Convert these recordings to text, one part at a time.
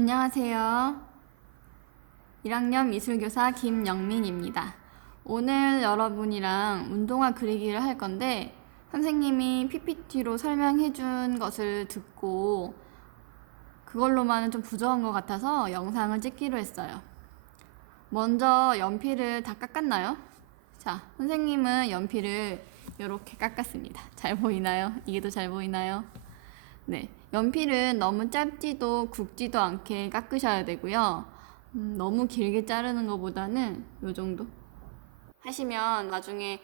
안녕하세요. 1학년 미술교사 김영민입니다. 오늘 여러분이랑 운동화 그리기를 할 건데 선생님이 PPT로 설명해 준 것을 듣고 그걸로만은 좀 부족한 것 같아서 영상을 찍기로 했어요. 먼저 연필을 다 깎았나요? 자, 선생님은 연필을 이렇게 깎았습니다. 잘 보이나요? 이게 더 잘 보이나요? 네, 연필은 너무 짧지도 굵지도 않게 깎으셔야 되고요. 너무 길게 자르는 것보다는 이 정도 하시면 나중에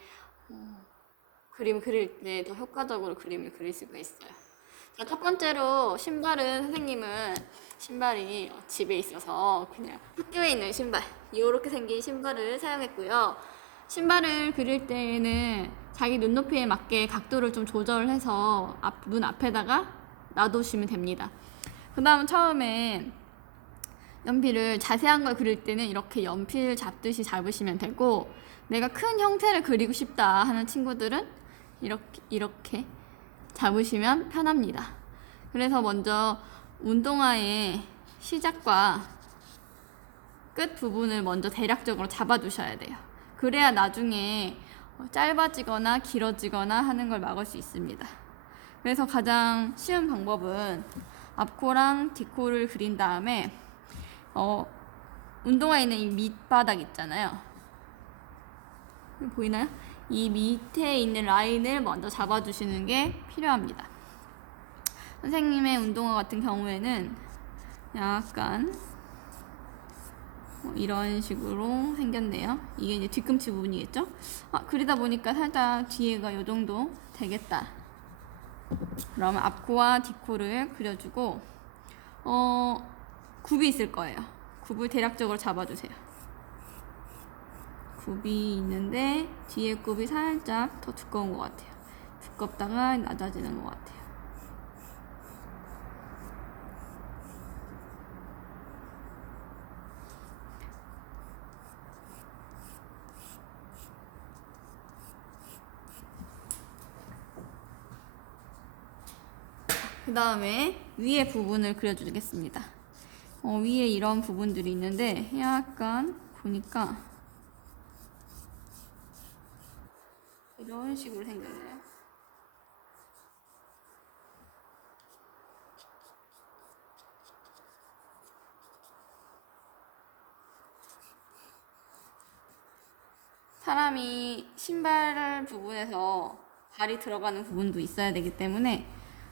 그림 그릴 때 더 효과적으로 그림을 그릴 수가 있어요. 자, 첫 번째로 신발은 선생님은 신발이 집에 있어서 그냥 학교에 있는 신발, 이렇게 생긴 신발을 사용했고요. 신발을 그릴 때에는 자기 눈높이에 맞게 각도를 좀 조절해서 눈 앞에다가 놔두시면 됩니다. 그 다음 처음에 연필을 자세한 걸 그릴 때는 이렇게 연필 잡듯이 잡으시면 되고, 내가 큰 형태를 그리고 싶다 하는 친구들은 이렇게 잡으시면 편합니다. 그래서 먼저 운동화의 시작과 끝 부분을 먼저 대략적으로 잡아두셔야 돼요. 그래야 나중에 짧아지거나 길어지거나 하는 걸 막을 수 있습니다. 그래서 가장 쉬운 방법은 앞코랑 뒷코를 그린 다음에 운동화에 있는 이 밑바닥 있잖아요. 보이나요? 이 밑에 있는 라인을 먼저 잡아주시는 게 필요합니다. 선생님의 운동화 같은 경우에는 약간 이런 식으로 생겼네요. 이게 이제 뒤꿈치 부분이겠죠? 그리다 보니까 살짝 뒤에가 이 정도 되겠다. 그러면 앞코와 뒷코를 그려주고 굽이 있을 거예요. 굽을 대략적으로 잡아주세요. 굽이 있는데 뒤에 굽이 살짝 더 두꺼운 것 같아요. 두껍다가 낮아지는 것 같아요. 그 다음에 위에 부분을 그려주겠습니다. 위에 이런 부분들이 있는데 약간 보니까 이런 식으로 생겼네요. 사람이 신발 부분에서 발이 들어가는 부분도 있어야 되기 때문에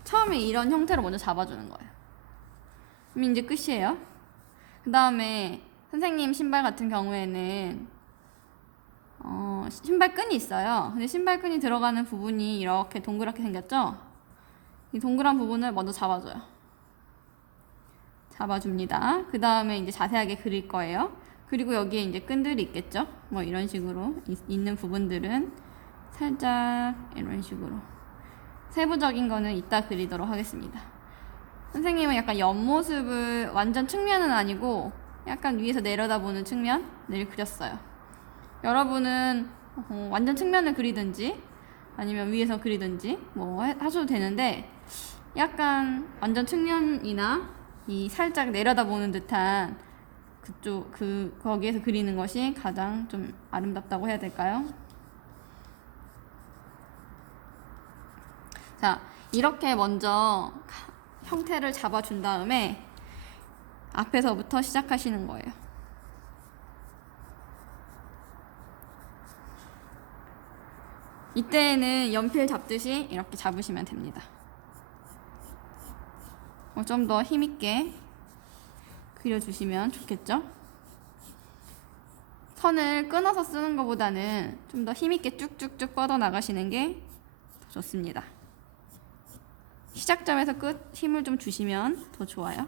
처음에 이런 형태로 먼저 잡아주는 거예요. 그럼 이제 끝이에요. 그 다음에 선생님 신발 같은 경우에는 신발끈이 있어요. 근데 신발끈이 들어가는 부분이 이렇게 동그랗게 생겼죠? 이 동그란 부분을 먼저 잡아줘요. 잡아줍니다. 그 다음에 이제 자세하게 그릴 거예요. 그리고 여기에 이제 끈들이 있겠죠? 뭐 이런 식으로 있는 부분들은 살짝 이런 식으로 세부적인 거는 이따 그리도록 하겠습니다. 선생님은 약간 옆모습을 완전 측면은 아니고 약간 위에서 내려다보는 측면을 그렸어요. 여러분은 완전 측면을 그리든지 아니면 위에서 그리든지 뭐 하셔도 되는데 약간 완전 측면이나 이 살짝 내려다보는 듯한 거기에서 그리는 것이 가장 좀 아름답다고 해야 될까요? 자, 이렇게 먼저 형태를 잡아준 다음에 앞에서부터 시작하시는 거예요. 이때는 연필 잡듯이 이렇게 잡으시면 됩니다. 좀 더 힘있게 그려주시면 좋겠죠? 선을 끊어서 쓰는 것보다는 좀 더 힘있게 쭉쭉쭉 뻗어 나가시는 게 더 좋습니다. 시작점에서 끝 힘을 좀 주시면 더 좋아요.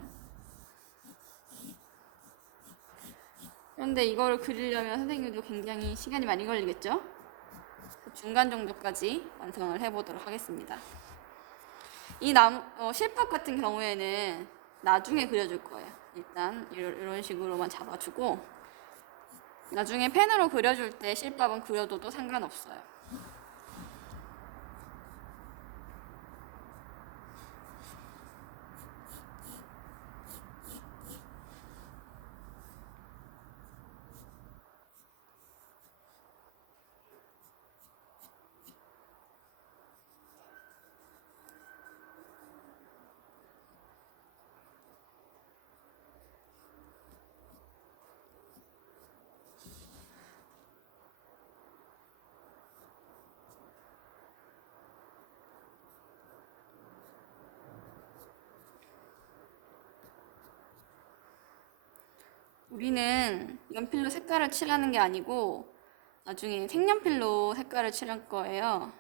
그런데 이거를 그리려면 선생님도 굉장히 시간이 많이 걸리겠죠? 중간 정도까지 완성을 해보도록 하겠습니다. 이 실밥 같은 경우에는 나중에 그려줄 거예요. 일단 이런 식으로만 잡아주고 나중에 펜으로 그려줄 때 실밥은 그려둬도 상관없어요. 우리는 연필로 색깔을 칠하는 게 아니고 나중에 색연필로 색깔을 칠할 거예요.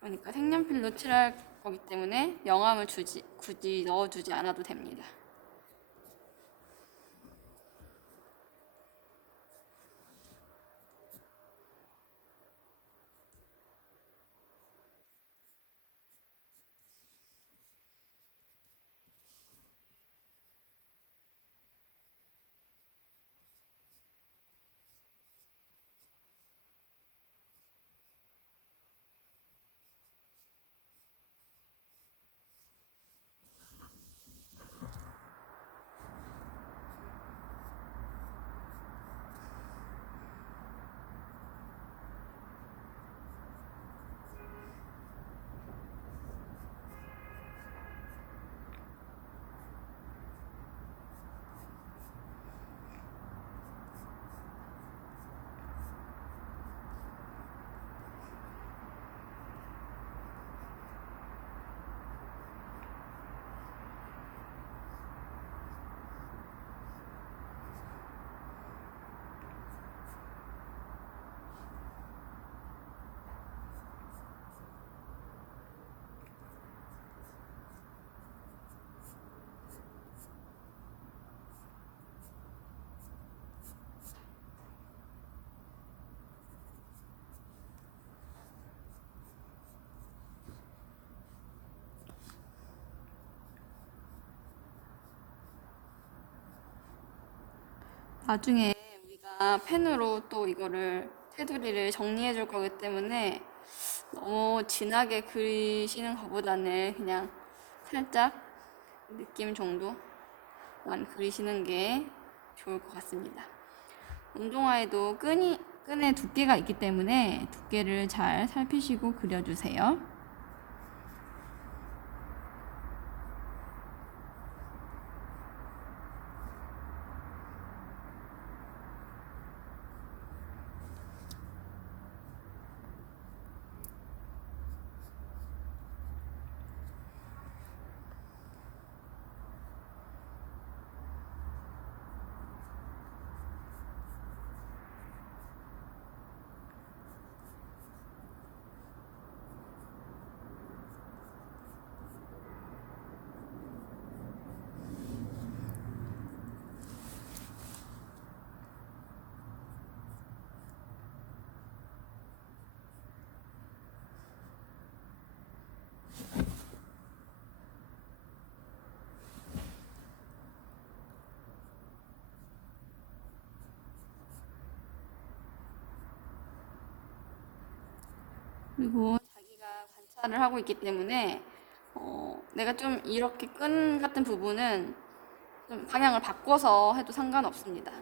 그러니까 색연필로 칠할 거기 때문에 명암을 굳이 넣어주지 않아도 됩니다. 나중에 우리가 펜으로 또 이거를 테두리를 정리해 줄 거기 때문에 너무 진하게 그리시는 것보다는 그냥 살짝 느낌 정도만 그리시는 게 좋을 것 같습니다. 운동화에도 끈의 두께가 있기 때문에 두께를 잘 살피시고 그려주세요. 그리고 자기가 관찰을 하고 있기 때문에 내가 좀 이렇게 끈 같은 부분은 좀 방향을 바꿔서 해도 상관없습니다.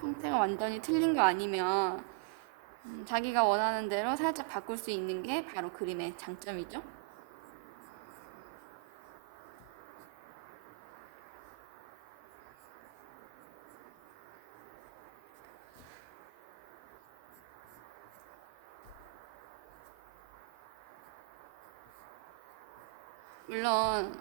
형태가 완전히 틀린 거 아니면 자기가 원하는 대로 살짝 바꿀 수 있는 게 바로 그림의 장점이죠. 물론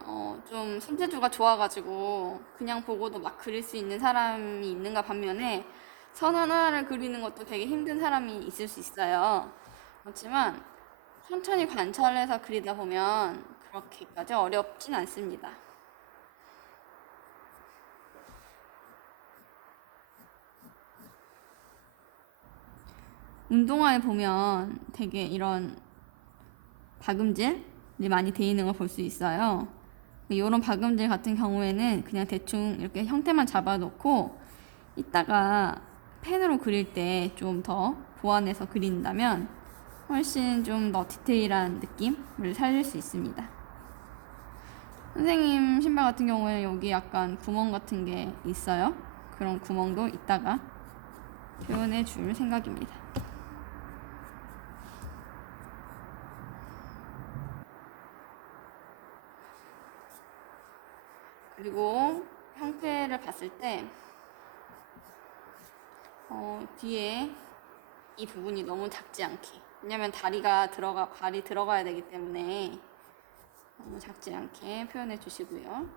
좀 손재주가 좋아가지고 그냥 보고도 막 그릴 수 있는 사람이 있는가 반면에 선 하나를 그리는 것도 되게 힘든 사람이 있을 수 있어요. 그렇지만 천천히 관찰해서 그리다 보면 그렇게까지 어렵진 않습니다. 운동화에 보면 되게 이런 박음질이 많이 돼 있는 걸 볼 수 있어요. 이런 박음질 같은 경우에는 그냥 대충 이렇게 형태만 잡아놓고 이따가 펜으로 그릴 때 좀 더 보완해서 그린다면 훨씬 좀 더 디테일한 느낌을 살릴 수 있습니다. 선생님 신발 같은 경우에는 여기 약간 구멍 같은 게 있어요. 그런 구멍도 이따가 표현해 줄 생각입니다. 그리고 형태를 봤을 때 뒤에 이 부분이 너무 작지 않게, 왜냐면 발이 들어가야 되기 때문에 너무 작지 않게 표현해 주시고요.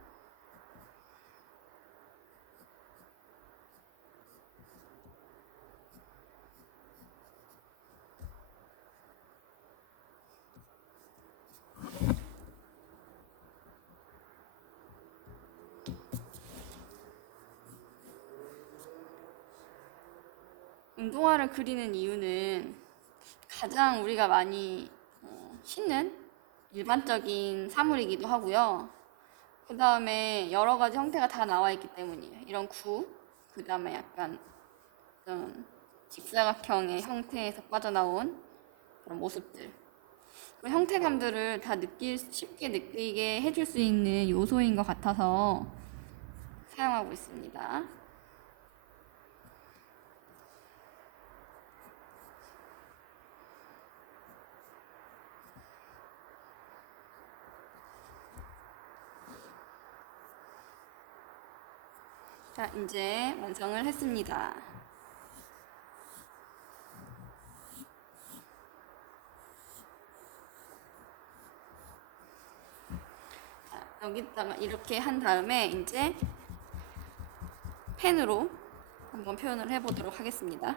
운동화를 그리는 이유는 가장 우리가 많이 신는 일반적인 사물이기도 하고요. 그 다음에 여러 가지 형태가 다 나와 있기 때문이에요. 이런 그 다음에 약간 어떤 직사각형의 형태에서 빠져나온 그런 모습들. 그 형태감들을 다 쉽게 느끼게 해줄 수 있는 요소인 것 같아서 사용하고 있습니다. 자, 이제 완성을 했습니다. 자, 여기다가 이렇게 한 다음에 이제 펜으로 한번 표현을 해보도록 하겠습니다.